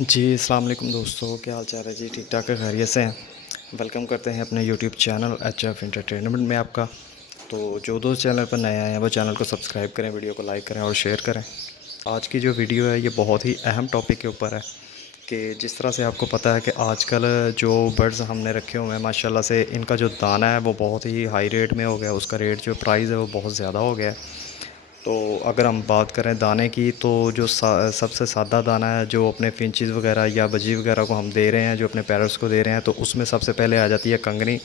जी अस्सलाम वालेकुम दोस्तों, क्या हाल चाल है जी? ठीक ठाक है, खैरियत से हैं। वेलकम करते हैं अपने यूट्यूब चैनल एच एंटरटेनमेंट में आपका। तो जो दोस्त चैनल पर नए आए हैं वो चैनल को सब्सक्राइब करें, वीडियो को लाइक करें और शेयर करें। आज की जो वीडियो है ये बहुत ही अहम टॉपिक के ऊपर है कि जिस तरह से आपको पता है कि आजकल जो बर्ड्स हमने रखे हुए हैं माशाल्लाह से इनका जो दाना है वो बहुत ही हाई रेट में हो गया, उसका रेट जो प्राइस है वो बहुत ज़्यादा हो गया है। तो अगर हम बात करें दाने की तो जो सबसे सादा दाना है जो अपने फिंचज़ वगैरह या बजी वगैरह को हम दे रहे हैं, जो अपने पैरट्स को दे रहे हैं, तो उसमें सबसे पहले आ जाती है कंगनी।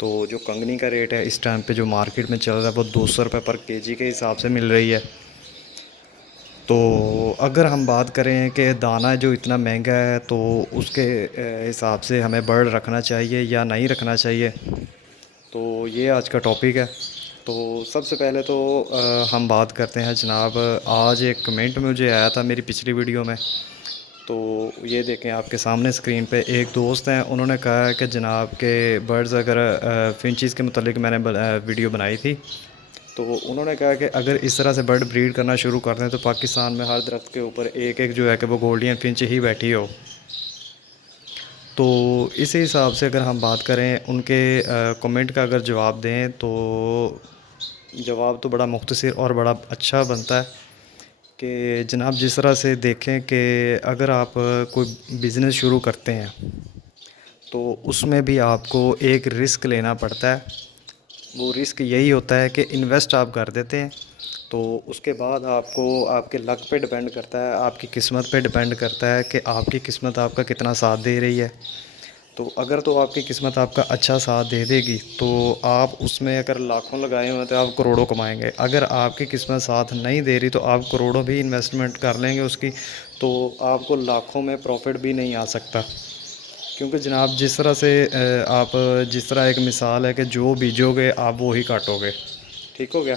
तो जो कंगनी का रेट है इस टाइम पे जो मार्केट में चल रहा है वो 200 रुपये पर केजी के हिसाब से मिल रही है। तो अगर हम बात करें कि दाना जो इतना महंगा है तो उसके हिसाब से हमें बर्ड रखना चाहिए या नहीं रखना चाहिए, तो ये आज का टॉपिक है। तो सबसे पहले तो हम बात करते हैं जनाब। आज एक कमेंट मुझे आया था मेरी पिछली वीडियो में। तो ये देखें आपके सामने स्क्रीन पे एक दोस्त हैं, उन्होंने कहा है कि जनाब के बर्ड्स अगर फिंचज़ के मुतालिक मैंने वीडियो बनाई थी। तो उन्होंने कहा कि अगर इस तरह से बर्ड ब्रीड करना शुरू कर दें तो पाकिस्तान में हर दरख्त के ऊपर एक एक जो है कि वो गोल्डन फिंच ही बैठी हो। तो इसी हिसाब से अगर हम बात करें उनके कमेंट का अगर जवाब दें तो जवाब तो बड़ा मुख्तसर और बड़ा अच्छा बनता है कि जनाब जिस तरह से देखें कि अगर आप कोई बिज़नेस शुरू करते हैं तो उसमें भी आपको एक रिस्क लेना पड़ता है। वो रिस्क यही होता है कि इन्वेस्ट आप कर देते हैं तो उसके बाद आपको आपके लक पे डिपेंड करता है, आपकी किस्मत पे डिपेंड करता है कि आपकी किस्मत आपका कितना साथ दे रही है। तो अगर तो आपकी किस्मत आपका अच्छा साथ दे देगी तो आप उसमें अगर लाखों लगाए हुए तो आप करोड़ों कमाएंगे। अगर आपकी किस्मत साथ नहीं दे रही तो आप करोड़ों भी इन्वेस्टमेंट कर लेंगे उसकी, तो आपको लाखों में प्रॉफिट भी नहीं आ सकता। क्योंकि जनाब जिस तरह से आप जिस तरह एक मिसाल है कि जो बीजोगे आप वो ही काटोगे, ठीक हो गया।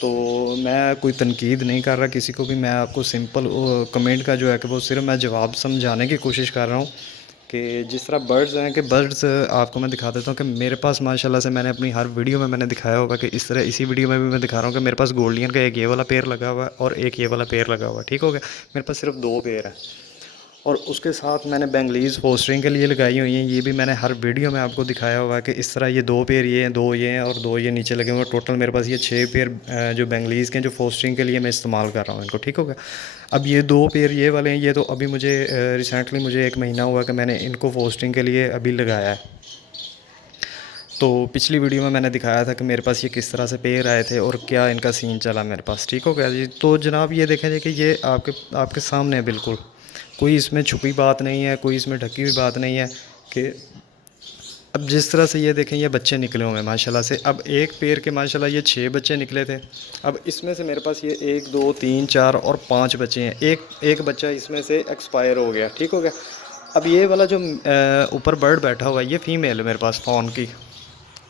तो मैं कोई तनकीद नहीं कर रहा किसी को भी, मैं आपको सिंपल कमेंट का जो है कि वो सिर्फ मैं जवाब समझाने की कोशिश कर रहा हूँ कि जिस तरह बर्ड्स हैं कि बर्ड्स आपको मैं दिखा देता हूँ कि मेरे पास माशाल्लाह से मैंने अपनी हर वीडियो में मैंने दिखाया होगा कि इस तरह इसी वीडियो में भी मैं दिखा रहा हूँ कि मेरे पास गोल्डियन का एक ये वाला पेड़ लगा हुआ है और एक ये वाला पेड़ लगा हुआ है, ठीक हो गया। मेरे पास सिर्फ दो पेड़ हैं और उसके साथ मैंने बेंगलीज़ फोस्टरिंग के लिए लगाई हुई हैं। ये भी मैंने हर वीडियो में आपको दिखाया होगा कि इस तरह ये दो पेड़ ये हैं, दो ये हैं और दो ये नीचे लगे हुए हैं। टोटल मेरे पास ये 6 पेड़ जो बेंगलीज़ के जो फोस्टरिंग के लिए मैं इस्तेमाल कर रहा हूँ इनको, ठीक हो गया। अब ये दो पेड़ ये वाले हैं, ये तो अभी मुझे रिसेंटली मुझे 1 महीना हुआ कि मैंने इनको फोस्टरिंग के लिए अभी लगाया है। तो पिछली वीडियो में मैंने दिखाया था कि मेरे पास ये किस तरह से पेड़ आए थे और क्या इनका सीन चला मेरे पास, ठीक हो गया जी। तो जनाब ये देखें जी कि ये आपके आपके सामने है, बिल्कुल कोई इसमें छुपी बात नहीं है, कोई इसमें ढकी हुई बात नहीं है कि अब जिस तरह से ये देखें ये बच्चे निकले हुए हैं माशाल्लाह से। अब एक पेड़ के माशाल्लाह ये 6 बच्चे निकले थे। अब इसमें से मेरे पास ये 1 2 3 4 और 5 बच्चे हैं। एक एक बच्चा इसमें से एक्सपायर हो गया, ठीक हो गया। अब ये वाला जो ऊपर बर्ड बैठा हुआ है ये फ़ीमेल है मेरे पास फ़ॉन की।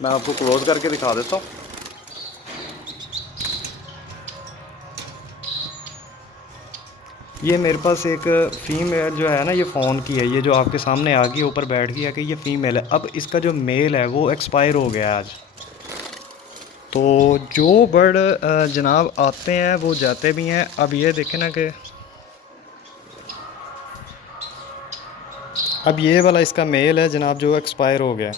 मैं आपको क्लोज़ करके दिखा देता हूँ। ये मेरे पास एक फ़ीमेल जो है ना ये फ़ोन की है, ये जो आपके सामने आ गई ऊपर बैठ गई है कि ये फ़ीमेल है। अब इसका जो मेल है वो एक्सपायर हो गया है आज। तो जो बर्ड जनाब आते हैं वो जाते भी हैं। अब ये देखें ना कि अब ये वाला इसका मेल है जनाब जो एक्सपायर हो गया।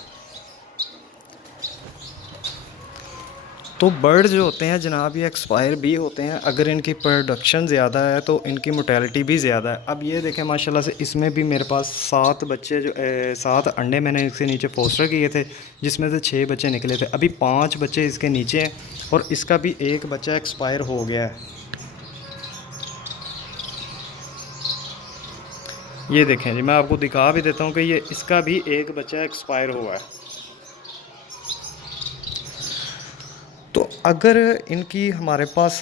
तो बर्ड जो होते हैं जनाब ये एक्सपायर भी होते हैं। अगर इनकी प्रोडक्शन ज़्यादा है तो इनकी मोर्टेलिटी भी ज़्यादा है। अब ये देखें माशाल्लाह से इसमें भी मेरे पास 7 बच्चे जो 7 अंडे मैंने इसके नीचे फोस्टर किए थे जिसमें से 6 बच्चे निकले थे। अभी 5 बच्चे इसके नीचे हैं और इसका भी एक बच्चा एक्सपायर हो गया है। ये देखें जी, मैं आपको दिखा भी देता हूँ कि ये इसका भी एक बच्चा एक्सपायर हुआ है। तो अगर इनकी हमारे पास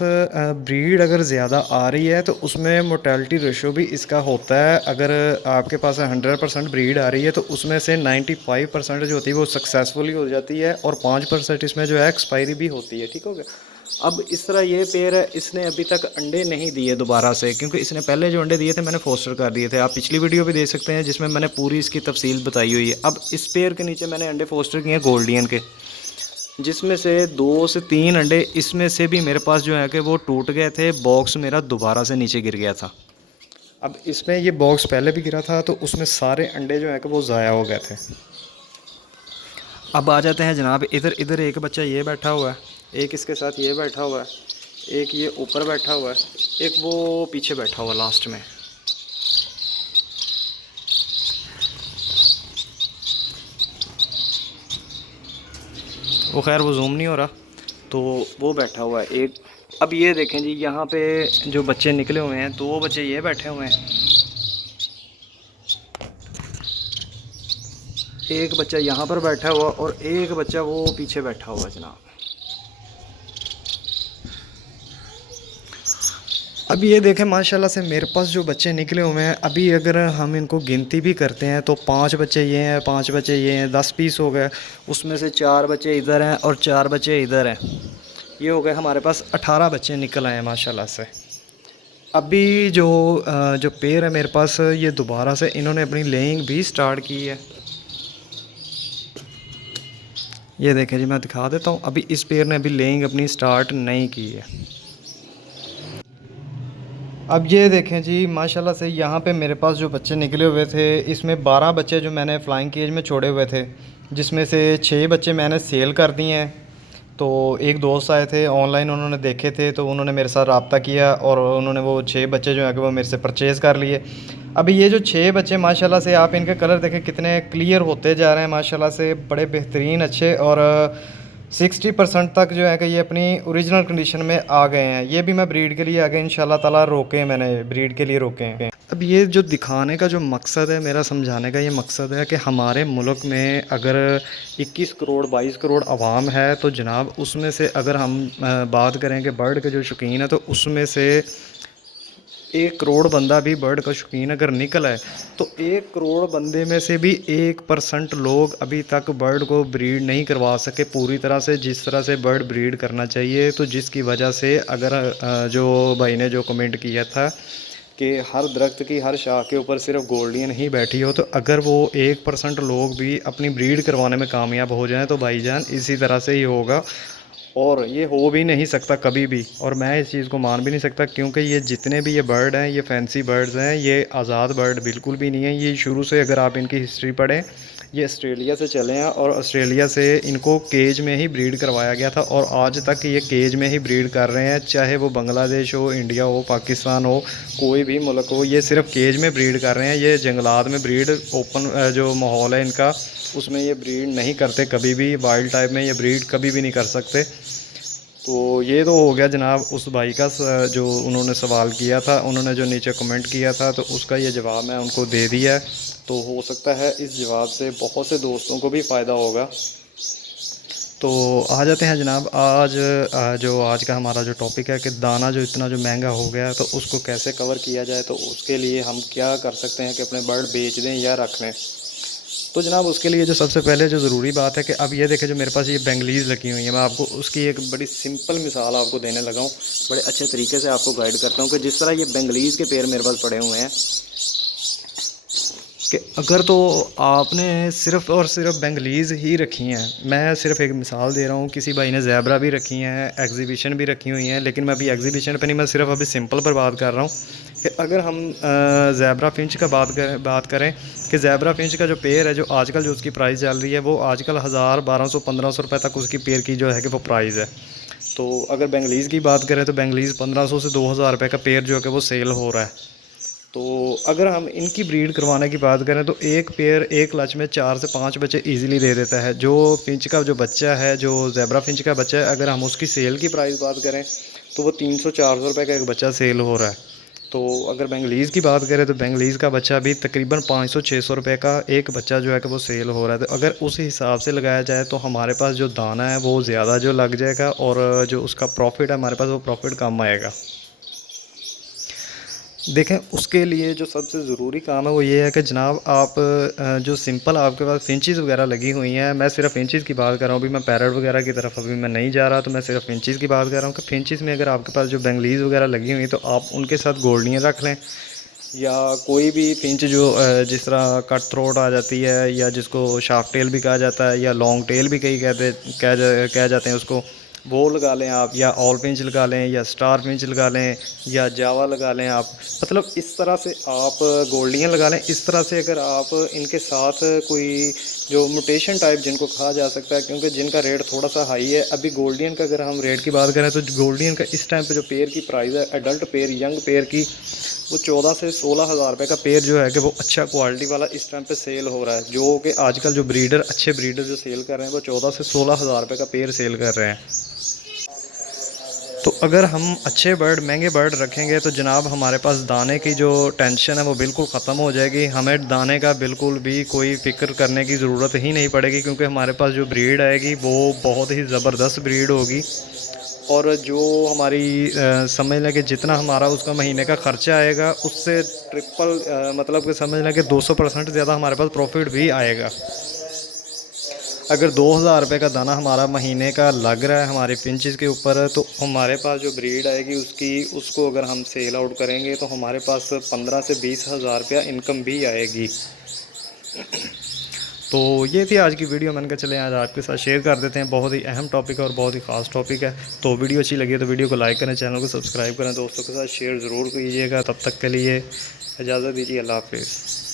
ब्रीड अगर ज़्यादा आ रही है तो उसमें मोर्टेलिटी रेशो भी इसका होता है। अगर आपके पास 100% ब्रीड आ रही है तो उसमें से 95% जो होती है वो सक्सेसफुली हो जाती है और 5% इसमें जो है एक्सपायरी भी होती है, ठीक हो गया। अब इस तरह ये पेयर है, इसने अभी तक अंडे नहीं दिए दोबारा से, क्योंकि इसने पहले जो अंडे दिए थे मैंने फोस्टर कर दिए थे। आप पिछली वीडियो भी देख सकते हैं जिसमें मैंने पूरी इसकी तफसील बताई हुई है। अब इस पेयर के नीचे मैंने अंडे फोस्टर किए हैं गोल्डियन के, जिसमें से 2 से 3 अंडे इसमें से भी मेरे पास जो है कि वो टूट गए थे। बॉक्स मेरा दोबारा से नीचे गिर गया था। अब इसमें ये बॉक्स पहले भी गिरा था तो उसमें सारे अंडे जो है कि वो ज़ाया हो गए थे। अब आ जाते हैं जनाब इधर। इधर एक बच्चा ये बैठा हुआ है, एक इसके साथ ये बैठा हुआ है, एक ये ऊपर बैठा हुआ है, एक वो पीछे बैठा हुआ लास्ट में। वो खैर वो जूम नहीं हो रहा, तो वो बैठा हुआ है एक। अब ये देखें जी, यहाँ पे जो बच्चे निकले हुए हैं, तो वो बच्चे ये बैठे हुए हैं। एक बच्चा यहाँ पर बैठा हुआ और एक बच्चा वो पीछे बैठा हुआ जनाब। अब ये देखें माशाल्लाह से मेरे पास जो बच्चे निकले हुए हैं, अभी अगर हम इनको गिनती भी करते हैं तो 5 बच्चे ये हैं, 5 बच्चे ये हैं, 10 पीस हो गए। उसमें से 4 बच्चे इधर हैं और 4 बच्चे इधर हैं। ये हो गए हमारे पास 18 बच्चे निकल आए हैं माशाल्लाह से। अभी जो पेयर है मेरे पास, ये दोबारा से इन्होंने अपनी लेइंग भी स्टार्ट की है। ये देखें जी, मैं दिखा देता हूँ। अभी इस पेयर ने अभी लेइंग अपनी स्टार्ट नहीं की है। अब ये देखें जी माशाल्लाह से यहाँ पे मेरे पास जो बच्चे निकले हुए थे, इसमें 12 बच्चे जो मैंने फ़्लाइंग केज में छोड़े हुए थे, जिसमें से 6 बच्चे मैंने सेल कर दिए हैं। तो एक दोस्त आए थे ऑनलाइन, उन्होंने देखे थे तो उन्होंने मेरे साथ रब्ता किया और उन्होंने वो 6 बच्चे जो है कि वो मेरे से परचेज़ कर लिए। अभी ये जो 6 बच्चे माशाल्लाह से, आप इनके कलर देखें कितने क्लियर होते जा रहे हैं माशाल्लाह से, बड़े बेहतरीन अच्छे। और 60% तक जो है कि ये अपनी ओरिजिनल कंडीशन में आ गए हैं। ये भी मैं ब्रीड के लिए आगे इंशाल्लाह ताला रोके हैं, मैंने ब्रीड के लिए रोके हैं। अब ये जो दिखाने का जो मकसद है, मेरा समझाने का ये मकसद है कि हमारे मुल्क में अगर 21 करोड़ 22 करोड़ आवाम है, तो जनाब उसमें से अगर हम बात करें कि बर्ड के जो शौकीन है, तो उसमें से 1 करोड़ बंदा भी बर्ड का शौकीन अगर निकला है, तो 1 करोड़ बंदे में से भी 1% लोग अभी तक बर्ड को ब्रीड नहीं करवा सके पूरी तरह से, जिस तरह से बर्ड ब्रीड करना चाहिए। तो जिसकी वजह से अगर जो भाई ने जो कमेंट किया था कि हर दरख्त की हर शाख के ऊपर सिर्फ गोल्डियन ही बैठी हो, तो अगर वो 1% लोग भी अपनी ब्रीड करवाने में कामयाब हो जाएं, तो भाईजान इसी तरह से ही होगा। और ये हो भी नहीं सकता कभी भी, और मैं इस चीज़ को मान भी नहीं सकता, क्योंकि ये जितने भी ये बर्ड हैं, ये फैंसी बर्ड्स हैं, ये आज़ाद बर्ड बिल्कुल भी नहीं है। ये शुरू से अगर आप इनकी हिस्ट्री पढ़ें, ये ऑस्ट्रेलिया से चले हैं और ऑस्ट्रेलिया से इनको केज में ही ब्रीड करवाया गया था, और आज तक ये केज में ही ब्रीड कर रहे हैं। चाहे वो बांग्लादेश हो, इंडिया हो, पाकिस्तान हो, कोई भी मुल्क हो, ये सिर्फ केज में ब्रीड कर रहे हैं। ये जंगलात में ब्रीड, ओपन जो माहौल है इनका, उसमें ये ब्रीड नहीं करते कभी भी। वाइल्ड टाइप में ये ब्रीड कभी भी नहीं कर सकते। तो ये तो हो गया जनाब उस भाई का जो उन्होंने सवाल किया था, उन्होंने जो नीचे कमेंट किया था, तो उसका ये जवाब मैं उनको दे दिया है। तो हो सकता है इस जवाब से बहुत से दोस्तों को भी फ़ायदा होगा। तो आ जाते हैं जनाब जो आज का हमारा जो टॉपिक है कि दाना जो इतना जो महंगा हो गया है, तो उसको कैसे कवर किया जाए। तो उसके लिए हम क्या कर सकते हैं कि अपने बर्ड बेच दें या रख लें। तो जनाब उसके लिए जो सबसे पहले जो ज़रूरी बात है कि अब ये देखें, जो मेरे पास ये बेंगलीज़ लगी हुई है, मैं आपको उसकी एक बड़ी सिंपल मिसाल आपको देने लगा हूँ। बड़े अच्छे तरीके से आपको गाइड करता हूँ कि जिस तरह ये बेंगलीज़ के पेड़ मेरे पास पड़े हुए हैं, कि अगर तो आपने सिर्फ़ और सिर्फ बेंगलीज़ ही रखी हैं, मैं सिर्फ एक मिसाल दे रहा हूँ। किसी भाई ने ज़ेबरा भी रखी हैं, एग्जीबिशन भी रखी हुई हैं, लेकिन मैं अभी एग्जीबिशन पे नहीं, मैं सिर्फ अभी सिंपल पर बात कर रहा हूँ कि अगर हम ज़ेबरा फिंच का बात करें कि ज़ेबरा फिंच का जो पेयर है, जो आजकल जो उसकी प्राइस चल रही है, वो आजकल 1000 1200 1500 रुपये तक उसकी पेयर की जो है कि वो प्राइस है। तो अगर बेंगलीज़ की बात करें तो बेंगलीज़ 1500 से 2000 रुपये का पेयर जो है कि वो सेल हो रहा है। तो अगर हम इनकी ब्रीड करवाने की बात करें तो एक पेयर एक लच में 4 से 5 बच्चे इजीली दे देता है। जो फिंच का जो बच्चा है, जो ज़ेबरा फिंच का बच्चा है, अगर हम उसकी सेल की प्राइस बात करें तो वो 300-400 रुपये का एक बच्चा सेल हो रहा है। तो अगर बेंगलीज़ की बात करें तो बेंगलीज़ का बच्चा भी तकरीबन 500-600 रुपये का एक बच्चा जो है कि वो सेल हो रहा है। तो अगर उस हिसाब से लगाया जाए तो हमारे पास जो दाना है वो ज़्यादा जो लग जाएगा, और जो उसका प्रॉफिट है हमारे पास, वो प्रॉफिट कम आएगा। देखें उसके लिए जो सबसे ज़रूरी काम है वो ये है कि जनाब आप जो सिंपल आपके पास फिंचेस वगैरह लगी हुई हैं, मैं सिर्फ फिंचेस की बात कर रहा हूँ। अभी मैं पैरट वगैरह की तरफ अभी मैं नहीं जा रहा, तो मैं सिर्फ फिंचेस की बात कर रहा हूँ कि फिंचेस में अगर आपके पास जो बेंगलीज़ वगैरह लगी हुई तो आप उनके साथ गोल्डियाँ रख लें, या कोई भी फिंच जो जिस तरह कट थ्रोट आ जाती है, या जिसको शार्प टेल भी कहा जाता है, या लॉन्ग टेल भी कई कह जाते हैं उसको। वो लगा लें आप, या ऑल पिंच लगा लें, या स्टार पिंच लगा लें, या जावा लगा लें आप। मतलब इस तरह से आप गोल्डियन लगा लें। इस तरह से अगर आप इनके साथ कोई जो म्यूटेशन टाइप जिनको कहा जा सकता है, क्योंकि जिनका रेट थोड़ा सा हाई है। अभी गोल्डियन का अगर हम रेट की बात करें तो गोल्डियन का इस टाइम पे जो पेयर की प्राइस है, एडल्ट पेयर, यंग पेयर की, वो 14 से 16 हज़ार रुपये का पेयर जो है कि वो अच्छा क्वालिटी वाला इस टाइम पे सेल हो रहा है। जो कि आजकल जो ब्रीडर, अच्छे ब्रीडर जो सेल कर रहे हैं वो 14 से 16 हज़ार रुपये का पेयर सेल कर रहे हैं। तो अगर हम अच्छे बर्ड, महंगे बर्ड रखेंगे तो जनाब हमारे पास दाने की जो टेंशन है वो बिल्कुल ख़त्म हो जाएगी। हमें दाने का बिल्कुल भी कोई फ़िक्र करने की ज़रूरत ही नहीं पड़ेगी, क्योंकि हमारे पास जो ब्रीड आएगी वो बहुत ही ज़बरदस्त ब्रीड होगी। और जो हमारी समझ लें कि जितना हमारा उसका महीने का ख़र्चा आएगा उससे ट्रिपल, मतलब कि समझ लें कि 200% ज़्यादा हमारे पास प्रॉफिट भी आएगा। अगर 2000 रुपये का दाना हमारा महीने का लग रहा है हमारे पिंचेस के ऊपर, तो हमारे पास जो ब्रीड आएगी उसको अगर हम सेल आउट करेंगे तो हमारे पास 15 से 20 हज़ार रुपया इनकम भी आएगी। तो ये थी आज की वीडियो। मैंने कहा चले आज आपके साथ शेयर कर देते हैं। बहुत ही अहम टॉपिक है और बहुत ही ख़ास टॉपिक है। तो वीडियो अच्छी लगी है तो वीडियो को लाइक करें, चैनल को सब्सक्राइब करें, दोस्तों के साथ शेयर ज़रूर कीजिएगा। तब तक के लिए इजाज़त दीजिए, अल्लाह हाफ़िज़।